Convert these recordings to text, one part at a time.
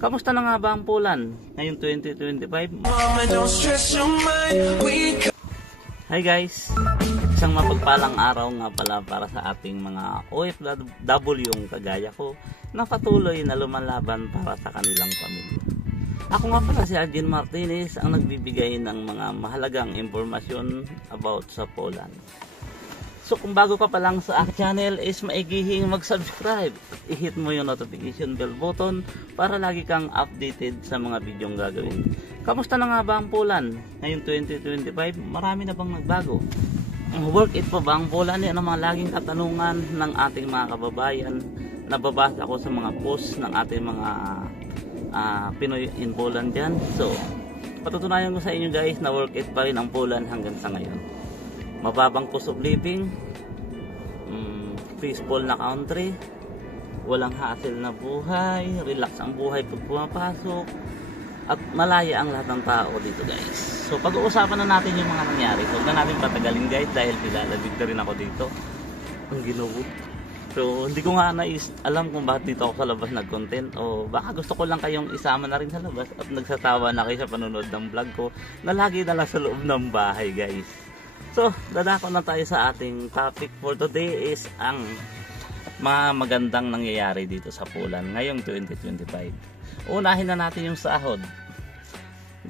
Kamusta na nga ba ang Poland ngayong 2025? Hi guys! Isang mapagpalang araw nga pala para sa ating mga OFW kagaya ko na patuloy na lumalaban para sa kanilang pamilya. Ako nga pala si Arjen Martinez ang nagbibigay ng mga mahalagang impormasyon about sa Poland. So kung bago ka pa lang sa aking channel is maigihing mag-subscribe. I-hit mo yung notification bell button para lagi kang updated sa mga videong gagawin. Kamusta na nga ba ang Poland ngayong 2025? Marami na bang nagbago? Worth it pa ba ang Poland? Yan ang mga laging katanungan ng ating mga kababayan. Nababasa ko sa mga posts ng ating mga Pinoy in Poland dyan. So patutunayan ko sa inyo guys na worth it pa rin ang Poland hanggang sa ngayon. Mababang cost of living, peaceful na country, walang hassle na buhay, relax ang buhay pag pumapasok, at malaya ang lahat ng tao dito guys. So pag-uusapan na natin yung mga nangyari. Huwag na natin patagalin guys dahil nilalabig na rin ako dito. Ang ginubo. So hindi ko nga alam kung bakit dito ako sa labas nag-content, o baka gusto ko lang kayong isama na rin sa labas at nagsatawa na kayo sa panonood ng vlog ko na lagi na lang sa loob ng bahay guys. So, dadako na tayo sa ating topic for today is ang mga magandang nangyayari dito sa Poland ngayong 2025. Unahin na natin yung sahod.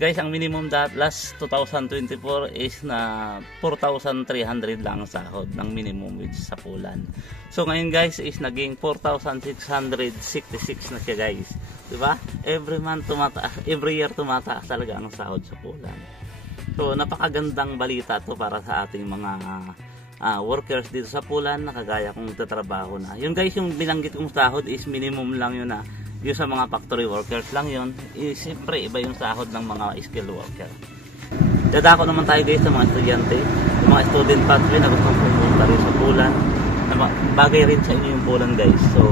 Guys, ang minimum last 2024 is na 4,300 lang ang sahod ng minimum wage sa Poland. So, ngayon guys is naging 4,666 na siya guys. Diba? Every month tumataas, every year tumataas talaga ang sahod sa Poland. So napakagandang balita to para sa ating mga workers dito sa Poland na kagaya kong tatrabaho na. Yun guys, yung binanggit kong sahod is minimum lang yun na. Yung sa mga factory workers lang yun. Siyempre iba yung sahod ng mga skilled worker. Dadako naman tayo guys sa mga estudyante. Yung mga student pathway na gustong pumunta rin sa Poland. Bagay rin sa inyo yung Poland guys. So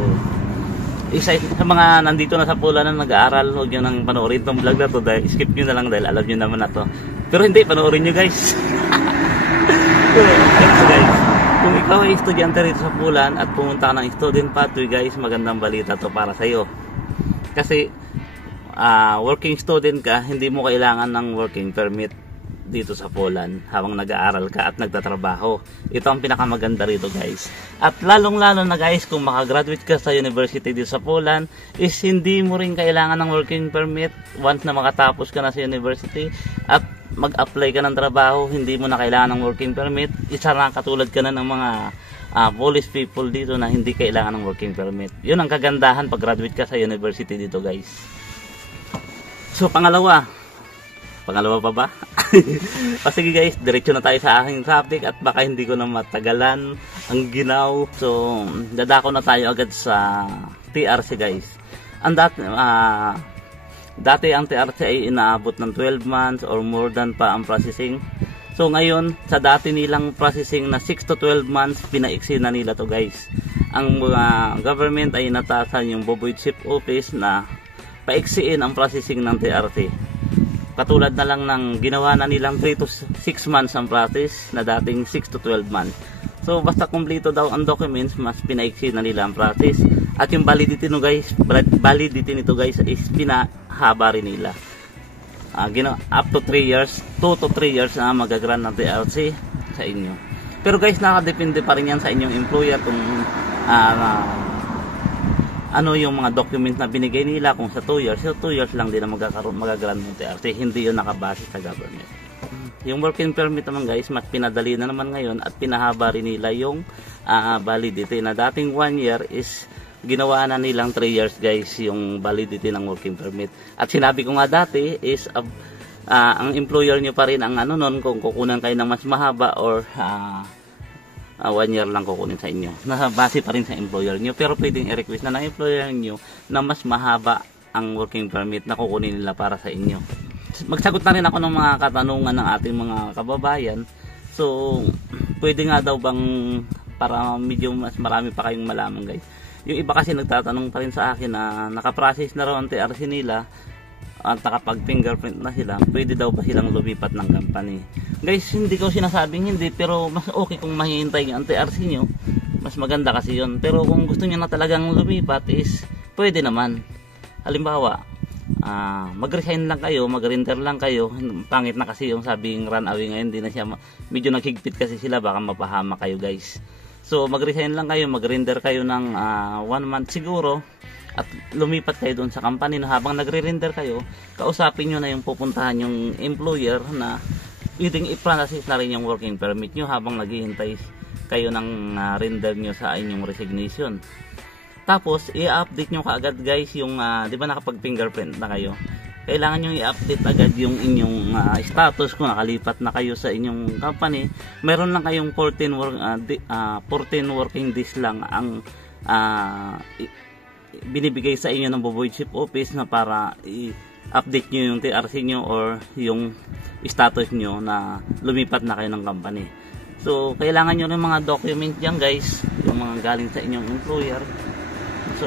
isa sa mga nandito na sa Poland na nag-aaral, huwag nyo nang panoorin itong vlog na to dahil skip nyo na lang dahil alam nyo naman na to. Pero hindi, panoorin nyo guys. Thanks guys. Kung ikaw ay estudyante rito sa Poland at pumunta ka ng student pathway guys, magandang balita to para sa iyo. Kasi working student ka, hindi mo kailangan ng working permit dito sa Poland habang nag-aaral ka at nagtatrabaho. Ito ang pinakamaganda rito guys. At lalong-lalo na guys, kung makagraduate ka sa university dito sa Poland is hindi mo rin kailangan ng working permit once na makatapos ka na sa university at mag-apply ka ng trabaho, hindi mo na kailangan ng working permit. Isa na katulad ka na ng mga police people dito na hindi kailangan ng working permit. Yun ang kagandahan pag graduate ka sa university dito guys. So pangalawa pa ba? Sige guys, diretso na tayo sa aking topic at baka hindi ko na matagalan ang ginaw. So dadako na tayo agad sa TRC guys. Ang dati ang TRC ay inaabot ng 12 months or more than pa ang processing. So ngayon sa dati nilang processing na 6 to 12 months, pinaiksi na nila to guys. Ang government ay natasan yung Boboy Chief Office na paiksiin ang processing ng TRC. Katulad na lang ng ginawa na nilang 3 to 6 months ang process na dating 6 to 12 months. So basta kumpleto daw ang documents, mas pinaiksi na nila ang process. At yung validity nito guys is pinahaba rin nila. Up to 3 years, 2 to 3 years na magagrant ng TRC sa inyo. Pero guys, nakadepende pa rin yan sa inyong employer kung ano yung mga documents na binigay nila. Kung sa 2 years, so 2 years lang din na magagrant ng TRC, hindi yun nakabase sa government. Yung working permit naman guys, mas pinadali na naman ngayon at pinahaba rin nila yung validity na dating 1 year is ginawa na nilang 3 years guys yung validity ng working permit. At sinabi ko nga dati is ang employer nyo pa rin ang ano nun kung kukunan kayo ng mas mahaba or 1 year lang kukunin sa inyo. Base pa rin sa employer nyo, pero pwedeng i-request na ng employer nyo na mas mahaba ang working permit na kukunin nila para sa inyo. Magsagot na rin ako ng mga katanungan ng ating mga kababayan. So pwede nga daw bang para medyo mas marami pa kayong malaman guys. Yung iba kasi nagtatanong pa rin sa akin na nakaprocess na raw ang TRC nila at nakapag fingerprint na sila, pwede daw ba silang lumipat ng company? Guys, hindi ko sinasabing hindi, pero mas okay kung mahihintay ang TRC nyo, mas maganda kasi yun. Pero kung gusto nyo na talagang lumipat is pwede naman. Halimbawa, mag-resign lang kayo, mag-render lang kayo. Pangit na kasi yung sabing run away ngayon, di na siya medyo naghigpit kasi sila, baka mapahama kayo guys. So mag-resign lang kayo, mag-render kayo ng 1 month siguro at lumipat kayo doon sa company na habang nagre-render kayo, kausapin nyo na yung pupuntahan yung employer na pwedeng i-process na rin yung working permit nyo habang naghihintay kayo ng render nyo sa inyong resignation. Tapos i-update nyo kaagad guys yung di ba nakapag fingerprint na kayo, kailangan nyo i-update agad yung inyong status kung nakalipat na kayo sa inyong company. Meron lang kayong 14 working days lang ang binibigay sa inyo ng Void Ship Office na para i-update nyo yung TRC nyo or yung status nyo na lumipat na kayo ng company. So kailangan nyo rin mga document dyan guys, yung mga galing sa inyong employer. So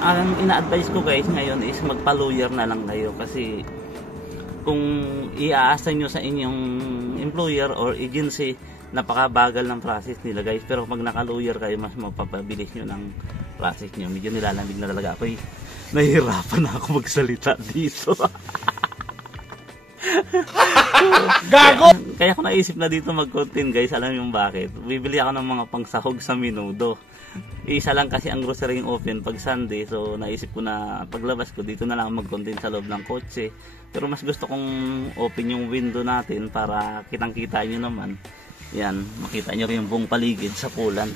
ang ina-advise ko guys ngayon is magpa-lawyer na lang kayo, kasi kung iaasa nyo sa inyong employer or agency, napakabagal ng process nila guys. Pero pag naka-lawyer kayo, mas mapapabilis nyo ng process nyo. Medyo nilalamig na talaga ako, nahihirapan na ako magsalita dito. Gago! Kaya ako naisip na dito mag-content guys. Alam yung bakit? Bibili ako ng mga pangsahog sa Minudo. Isa lang kasi ang grocery open pag Sunday. So naisip ko na paglabas ko dito na lang mag-content sa loob ng kotse. Pero mas gusto kong open yung window natin para kitang-kita nyo naman. Yan, makita nyo rin yung buong paligid sa Pulan.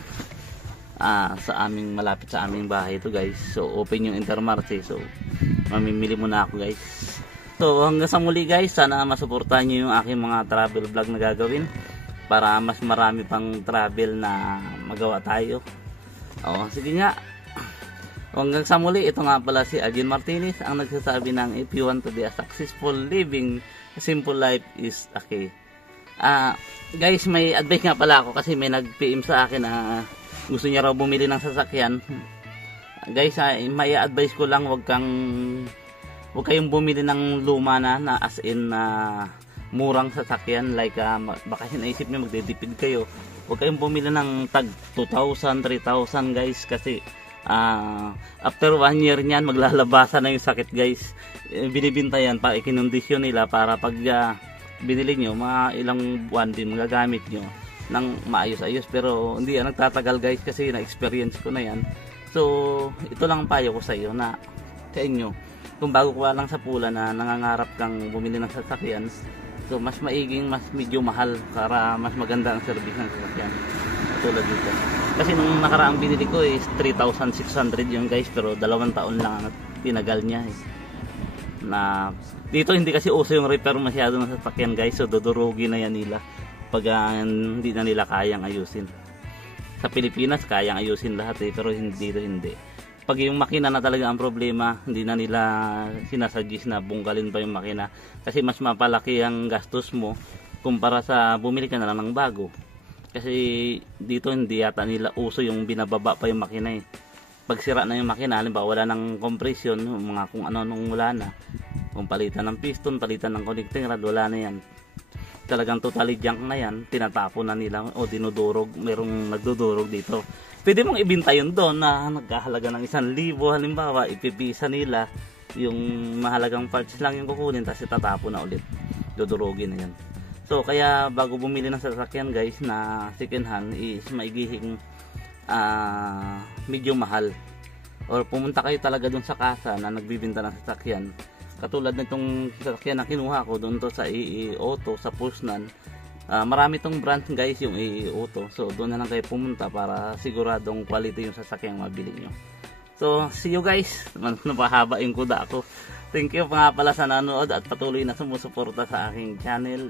Sa aming, malapit sa aming bahay ito guys. So open yung Intermarché. So mamimili muna ako guys. So hanggang sa muli guys, sana masuportahan nyo yung aking mga travel vlog na gagawin para mas marami pang travel na magawa tayo. Sige nga. Hanggang sa muli, ito nga pala si Agin Martinez ang nagsasabi ng if you want to be a successful living, a simple life is a key. Guys, may advice nga pala ako kasi may nag-PM sa akin na gusto niya raw bumili ng sasakyan. Guys, may advice ko lang, huwag kayong bumili ng luma na as in murang sasakyan, like baka naisip niyo magdedipid kayo. Huwag kayong bumili ng tag 2,000, 3,000 guys, kasi after 1 year niyan maglalabasan na yung sakit guys. Binibinta yan pa ikinondisyon nila para pag binili nyo, mga ilang buwan din magagamit nyo ng maayos-ayos, pero hindi yan nagtatagal guys, kasi na-experience ko na yan. So ito lang ang payo ko sa iyo na sa inyo, kung bago ka lang sa pula na nangangarap kang bumili ng sasakyan, so mas maiging, mas medyo mahal para mas maganda ang service ng sasakyan tulad dito. Kasi nung nakaraang binili ko is 3,600 yun guys, pero 2 taon lang ang tinagal niya na dito hindi kasi uso yung repair masyado ng sasakyan guys, so dudurugi na yan nila pag hindi na nila kayang ayusin. Sa Pilipinas kayang ayusin lahat pero dito hindi. Pag yung makina na talaga ang problema, hindi na nila sinasuggest na bungkalin pa yung makina, kasi mas mapalaki ang gastos mo kumpara sa bumili ka na lang ng bago. Kasi dito hindi yata nila uso yung binababa pa yung makina Pag sira na yung makina, halimbawa wala ng compression, mga kung ano nung wala na, kung palitan ng piston, palitan ng connecting rod, wala na yan. Talagang totally junk na yan, tinatapon na nila o dinudurog, merong nagdudurog dito. Pwede mong ibinta yun doon na nagkahalaga ng 1,000, halimbawa ipipisa nila yung mahalagang parts lang yung kukunin, tapos itatapon na ulit, dudurogin na yan. So kaya bago bumili ng sasakyan guys na second hand is maigihing medyo mahal, or pumunta kayo talaga doon sa kasa na nagbibenta ng sasakyan. Katulad nitong sasakyan na kinuha ko doon to sa EE Auto sa Pusnan. Marami tong branch guys yung EE Auto. So doon na lang kayo pumunta para siguradong quality yung sasakyan mabili nyo. So see you guys. Napahaba yung kuda ako. Thank you pa nga pala sa nanood at patuloy na sumusuporta sa aking channel.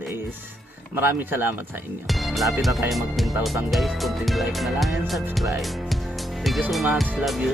Maraming salamat sa inyo. Malapit na tayo mag 10,000 guys. Kunting like na lang and subscribe. Thank you so much. Love you.